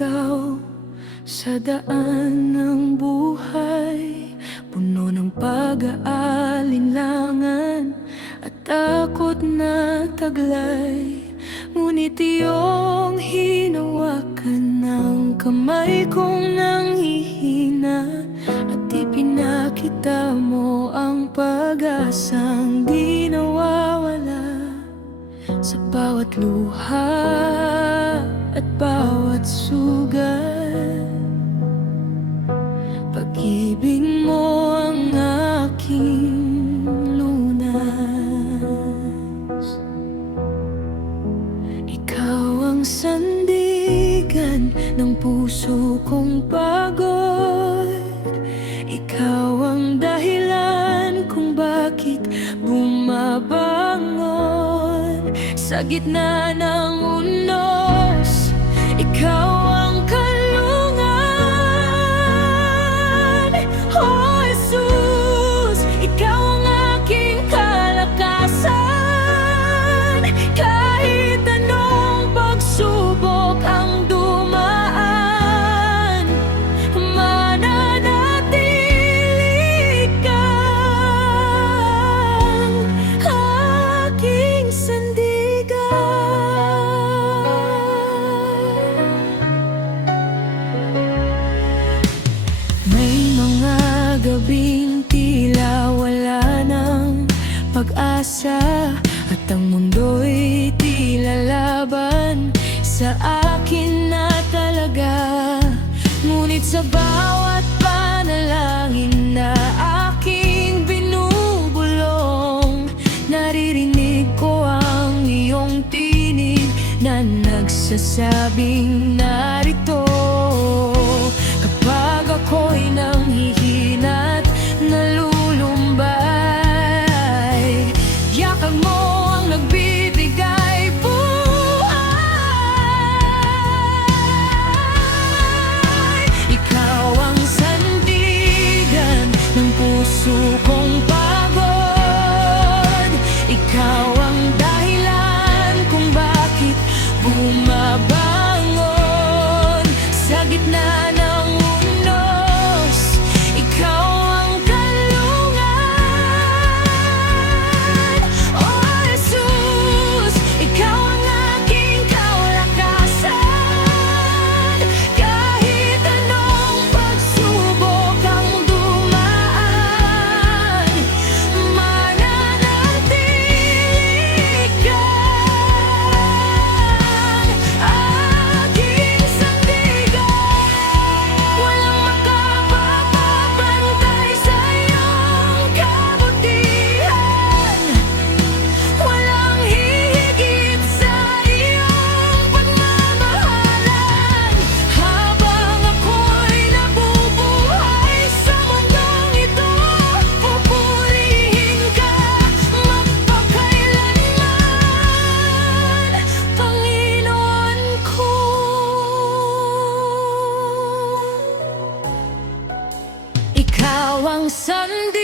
ikaw sa daan ng buhay, puno ng pag-aalinlangan at takot na taglay. Ngunit iyong hinawakan ng kamay kong nanghihina, at ipinakita mo ang pag-asang di nawawala sa bawat luha at bawat sugat. Pag-ibig mo ang aking lunas. Ikaw ang sandigan ng puso kong pagod. Ikaw ang dahilan kung bakit bumabangon sa gitna ng unos. Ikaw ang kalungan, oh Jesus. Ikaw ang aking kalakasan. Kahit anong pagsubok ang dumaan, mananatili kang aking sandigan. May mga gabing tila wala ng pag-asa, at ang mundo'y tila laban sa akin na talaga. Ngunit sa bawat panalangin na aking binubulong, naririnig ko ang iyong tinig na nagsasabing narito. Kapag ako'y nanghihina at nalulumbay, yakag mo ang nagbibigay buhay. Ikaw ang sandigan ng puso kong pagod. Ikaw ang dahilan kung bakit bumabangon sa gitna ng unos. Ikaw ang kalungan, oh Jesus. Ikaw ang aking kalakasan. Kahit anong pagsubok ang dumaan, mananatili kang aking sandigan. Walang makapagpapantay sa iyong kabutihan. Walang hihigit sa iyong pagmamahalan. Habang ako'y nabubuhay sa mundong ito, pupurihin ka magpakailanman, Panginoon ko. Ikaw ang sandigan